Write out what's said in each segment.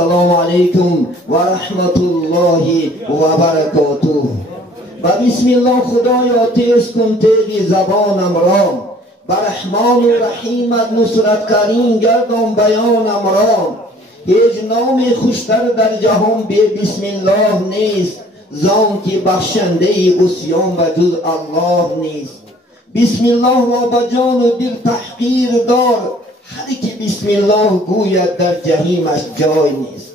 السلام علیکم و رحمت الله و برکاته. و بسم الله خدایا تیز کن تیغ زبانم را، و رحمان و رحیمت نصرت کریم گردان بیانم را. هیچ نام خوشتر در جهان به بسم الله نیست، زان که بخشنده عصیان و جز الله نیست. بسم الله را با جان و دل تحقیر دار، هر که بسم الله گوید در جهیمش جای نیست.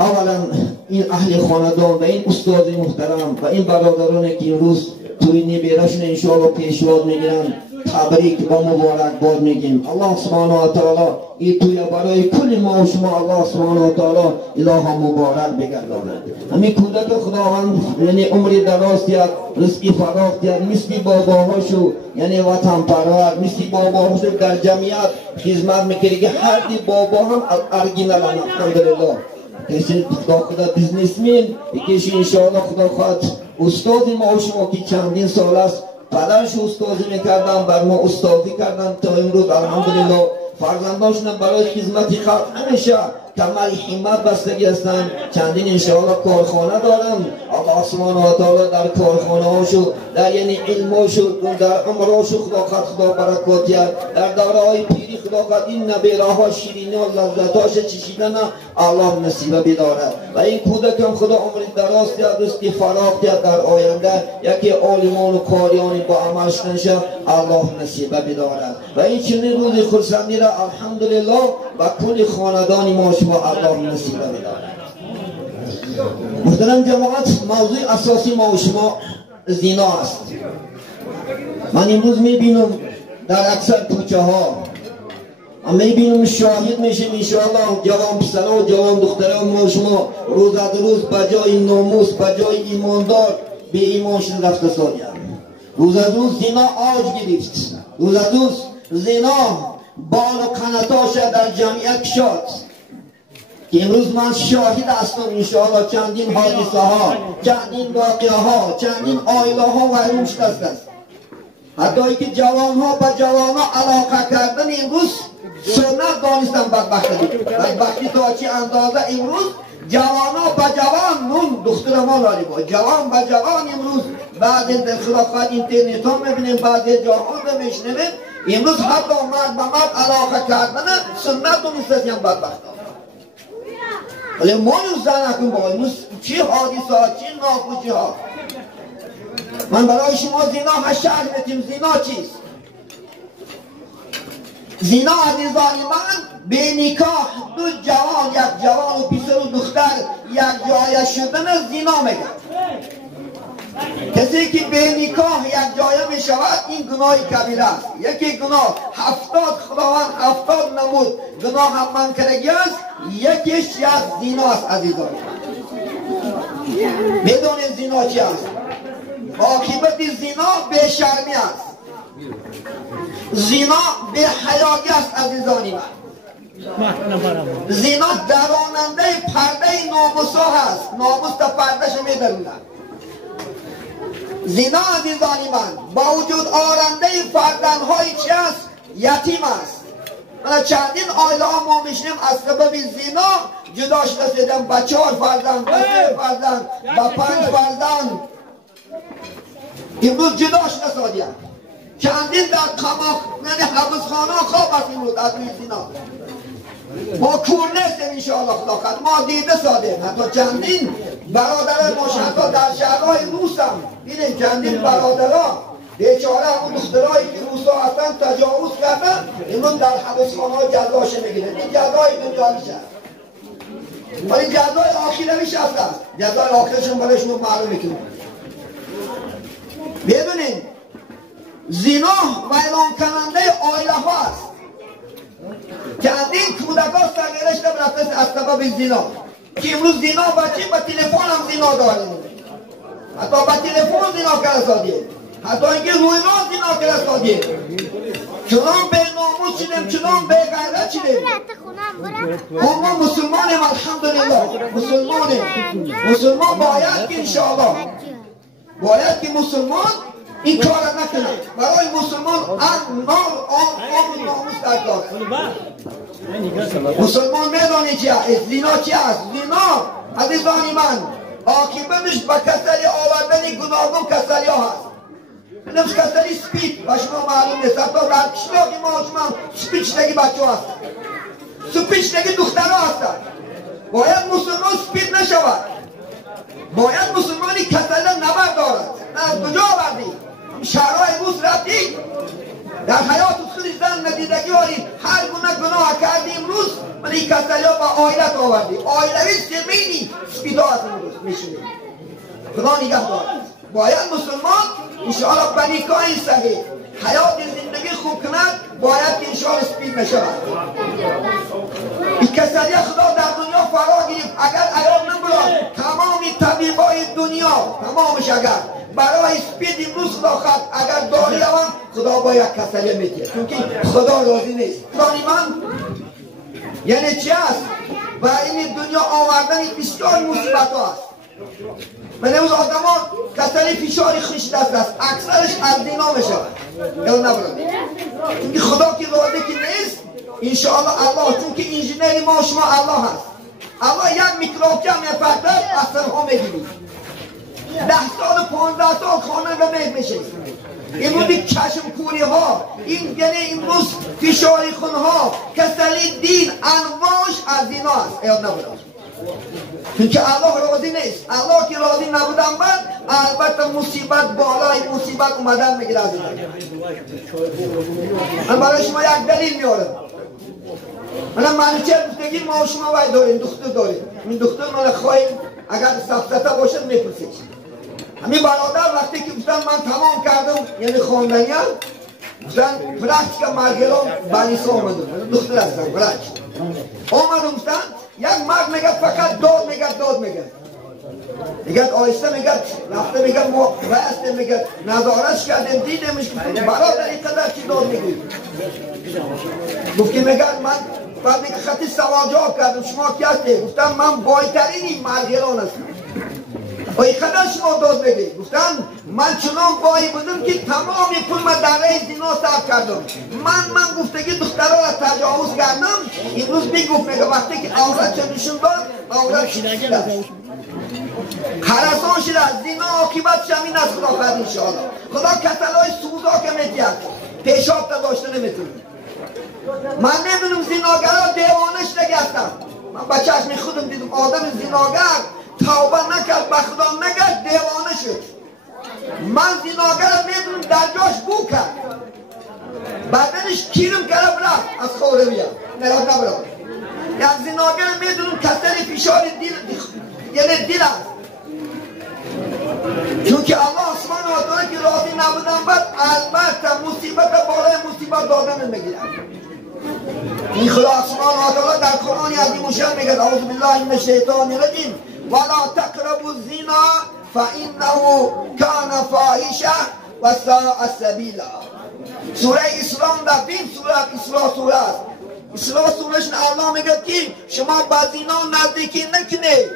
اولا این اهل خاندان و این استاد محترم و این برادرانی که امروز توی نبیرشون انشاءالله پیشواد میگیرن، تبریک و مبارکباد میگیم. الله سبحانه و تعالی این توی برای کل ما و شما الله سبحانه و تعالی اله مبارک بگرداند. همین کودک خداوند یعنی عمری دراز دید، رزقی فراخ دید، مثل باباهاشو یعنی وطن پرور، مثل باباهاشو در جمعیت خدمت میکنه که هر دی بابا هم ارگینال الحمدلله. کسی خدا بیزنسمن، یکیش انشاءالله خدا خواهد استاد ما و شما که چندین سال است پدرش استادی میکردن، بر ما استادی کردن تا امروز الحمدلله. فرزنداشون برای خدمت خلق همیشه کمر همت بستگی هستن. چندین انشاءالله کارخانه دارن. الله سبحانه و تعالی در کارخانه هاشو، در یعنی علماشو، در عمراشو خدا برکات کرد. در دوره های پیری خدا خواهد این نبیره ها شیرینی و لذتاش چشیدن الله نصیبه بدارد. و این کودک هم خدا عمری دراز کرد، رزقی فراخ کرد در آینده یکی عالمان و کاریانی با عملش نشه الله نصیبه بدارد. و این چنین روز خرسندی را الحمدلله و کل خاندان ما شما الله نصیبه بدارد. محترم جماعت، موضوع اساسی ما و شما زنا است. من امروز میبینم در اکثر کوچه ها میبینم شاهد میشیم انشاءالله جوان پسرها و جوان دخترها ما شما روز از روز بجای ناموس بجای ایماندار به ایمانشون رفته سالیان. روز از روز زنا آج گرفت، روز از روز زنا بال و قناتاش در جمعیت کشاد که امروز من شاهد هستم انشاءالله چندین حادثه ها، چندین واقعه ها، چندین آیله ها و علوم شکست است. حتی که جوان ها به جوان ها علاقه کردن امروز سنت دانستن بدبختی تا چی اندازه امروز جوان ها به جوان نون دختر ما داری با جوان به جوان امروز بعد در خلافت اینترنت ها میبینیم بعضی جاها رو میشنویم امروز حتی مرد به مرد علاقه کردن سنت دانستن هم بدبخت ها. ولی ما زن نکن با امروز چی حادثه ها چی ناخوشی ها. من برای شما زنا ها شرح میتیم. زنا چیست؟ زنا عزیزان من به نکاح دو جوان، یک جوان و پسر و دختر یک جای شدن زنا میگن. کسی که به نکاح یک جای می شود این گناه کبیره است. یکی گناه 70 خداوند 70 نمود گناه هم منکرگی است، یکیش یک زنا است عزیزان. بدون زنا چی است؟ عاقبت زنا به شرمی است، زنا به حیاگی است عزیزانی من. زنا دراننده پرده ناموسا هست، ناموس تا پردهش میدرونن. زنا عزیزانی من با وجود آرنده فرزندهای چی است؟ یتیم است. من چندین آیله ها ما میشنیم از سبب زنا جداش رسیدن با 4 فرزند، با 3 فرزند، با 5 فرزند امروز جداش رسیدن. چندین در قماق یعنی حبسخانه خواب است امروز از روی زنا. ما کور نیستیم انشاءالله خدا خواهد، ما دیده سادیم. حتی چندین برادر ما حتی در شهرهای روس هم دیدیم چندین برادرها بیچاره اون دخترهایی که روسا هستن تجاوز کردن امروز در حبسخانه ها جزاش میگیرن. این جزای دنیا میشه ولی جزای آخرش هست، جزای آخرشون برای شما معلوم میکنم. ببینید زنا ویران کننده آیله هاست. چندین کودکا سرگرشته رفته از سبب زنا که امروز زنا بچه با تلفن هم زنا داریم، حتی با تلفن زنا کرده سادیه، حتی اینکه روی راست زنا کرده سادیه. چنان به ناموس شدیم، چنان به غیرت شدیم. ما مسلمانیم الحمدلله، مسلمان باید که انشاءالله باید که مسلمان این کار نکنه. برای مسلمان ناموس در کار. مسلمان میدانی چی است؟ زنا چی است؟ زنا عزیزانی من عاقبتش به کسری آوردن گوناگون کسری ها هست. نفس کسری سپید و شما معلوم نیست، حتی در کشلاقی ما شما سپید شدگی بچه ها هست، سپید شدگی دختر ها هستن. باید مسلمان سپید نشود، باید مسلمانی کسری نبردارد. نه از کجا آوردی؟ شهرهای امروز رفتی در حیات خودی زن ندیدگی آرید، هر گونه گناه کردی امروز من این کسری ها با آیلت آوردی، آیلوی زمینی سپیدا هست امروز میشونی. خدا نگه دارد. باید مسلمان انشاءالله بنیکای صحیح حیات زندگی خوب کند، باید که انشاءالله سپید نشود. این کسری خدا در دنیا فرا گرفت. اگر ایام نبرد تمامی طبیبای دنیا تمامش اگر برای سپید امروز خدا خواهد اگر داری هم خدا باید کسری میگه، چونکه خدا راضی نیست. خدای من یعنی چی است؟ و این دنیا آوردن بسیار مصیبت ها است. من امروز آدمان کسری فشاری خیش دست است، اکثرش از دینا میشود یا نبرد، چونکه خدا که راضی که نیست. انشاءالله الله، چونکه انجینری ما شما الله هست، الله یک میکروب که هم میفتد اصلا ها میگیرید 10 سال 15 سال خانه به میشه. امروز کشم کوری ها این یعنی امروز فشاری خون ها کسلی دین انواعش از دینا است یا نبرد، چونکه الله راضی نیست. الله که راضی نبودن بعد البته مصیبت بالای مصیبت اومدن میگیره. من برای شما یک دلیل میارم. من منچه گفتگی ما شما باید داریم، دختر داریم. این دختر من خواهیم اگر سفزته باشد میپرسید. همین برادر وقتی که گفتن من تمام کردم یعنی خواندنی گفتن پرکتیک مرگرام بانیسا آمدم، دختر هستم پرکتیک آمدم گفتن یک مرد میگه فقط داد میگه داد میگه میگه آیسته میگه رفته میگه ما رأسته میگه نظارش کردیم دیدیمش برادر این قدر چی داد میگوی گفتی میگه من بعد میگه خطی سواجه کردم شما کی هستی؟ گفتم من بایترینی مرگران هستم. و این قدر شما داد میگی؟ گفتن من چنان بایی بودم که تمامی پول من در رئیس دینا صرف کردم. من گفتگی دخترها را تجاوز کردم. امروز میگفت میگه وقتی که عورت چه نشون داد عورت شده است، هرسان شده است، دینا عاقبت شمین از خدا خواهد انشاءالله. خدا کسلهای سوزا که میتید پیشاب تا داشته نمیتونی. من میدونم زیناگرها دیوانش نگهستم. من با چشم خودم دیدم آدم زیناگر توبه نکرد به خدا نگشت دیوانه شد. من زیناگر میدونم در جاش بو کرد بعدنش کیرم کرد رفت از خوره بیا نراد نبرد. یک زیناگر میدونم کسری فشار یعنی دل است، چونکه الله سبحانه و تعالی که راضی نبودن بعد البته مصیبت بالای مصیبت دادن میگیرد. این خدا سبحانه و تعالی در قرآن عظیم الشان میگه اعوذ بالله من الشیطان الرجیم ولا تقربوا الزنا فانه كان فاحشه وساء سبیلا. سوره اسلام در این سوره است. اسلام سورهش الله میگه که شما با زنا نزدیکی نکنید،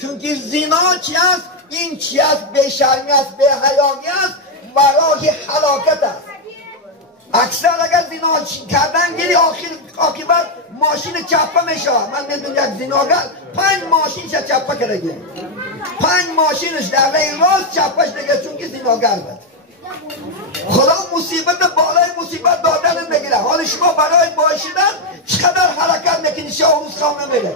چونکه زنا چی است؟ این چی است؟ بے شرمی است، بے حیایی است، برای هلاکت است. اکثر اگر زنا کردن گیری عاقبت ماشین چپه میشه. من میدونم یک زناگر 5 ماشین چپه کرده، 5 ماشینش در راه راست چپش دیگه، چونکه زناگر بود. خدا مصیبت بالای مصیبت دادن میگیره. حال شما برای باشیدن چقدر حرکت میکنی شما روز خانه میگه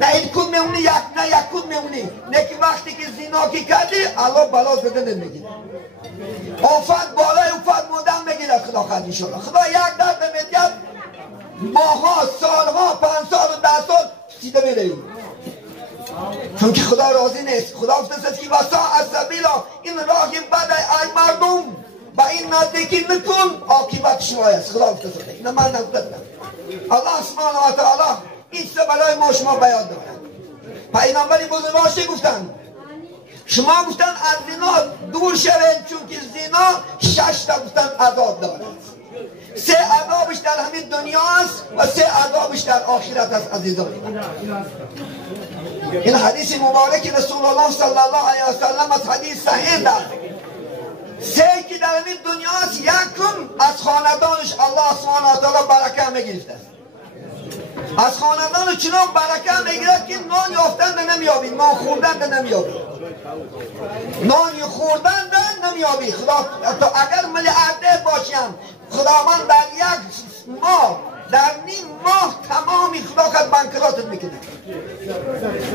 نه این کود میمونی نه یک کود میمونی نه که وقتی که زنا کی کردی الله بلا زدن میگیره. آفت بالای آفت مودن میگیره. خدا خواهد انشاءالله. خدا یک درد میدید ماها سالها 5 سال و 10 سال سیده میرهیم، چون که خدا راضی نیست. خدا افتاد که وساء سبیلا این راهی بده ای مردم با این نزدیکی نکن عاقبت شما است. خدا افتاد اینه من نگفتم. الله سبحانه و تعالی این سه بلای ما شما بیان دارد. پیامبری بزرگوارش گفتن شما گفتن از زنا دور شوید، چون که زنا 6 تا گفتن عذاب دارد. 3 عذابش در همین دنیا است و 3 عذابش در آخرت است. عزیزان این حدیث مبارک رسول الله صلی الله علیه و سلم از حدیث صحیح است. 3 که در همین دنیا است، یکم از خاندانش الله سبحانه و تعالی برکه میگرفته است. از خاندان چنان برکه میگیرد که نان یافتن نمیابی، نان خوردن نمیابی، نان خوردن نمیابی. خدا تو اگر ملیاردر باشیم، خداوند در یک ماه، در نیم ماه تمامی خدا خود بانکراتت میکنه،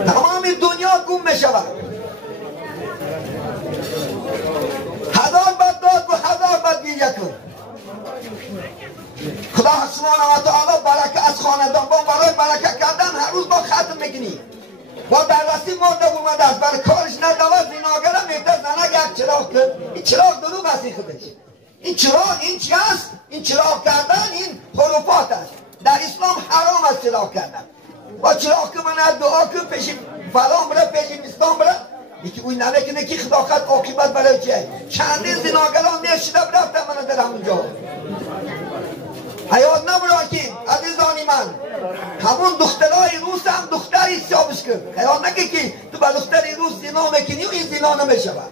تمامی دنیا گم میشود. هزار بد داد و هزار بد گریه کن. خدا سبحانه و تعالی برکه از خاندان با برای برکه کردن هر روز با ختم میکنی. با در رسی مرده اومده است، برای کارش ندوست زیناگره میگه زنگ یک چراغ کن. این چراغ دروغ است خودش. این چراغ این چی است؟ این چراغ کردن این خرافات است. در اسلام حرام است چراغ کردن. با چراغ که من دعا کن پیش فلان بره، پیش مستان بره، یکی اوی نمیکنه که خدا خد عاقبت برای چیه؟ چندین زناگران نشده برفتن من در همونجا. حیات نبرا که عزیزانی من، همون دخترای روس هم دختری حسابش کن. حیات نگه که تو با دختری روس زنا میکنی و این زنا نمیشود.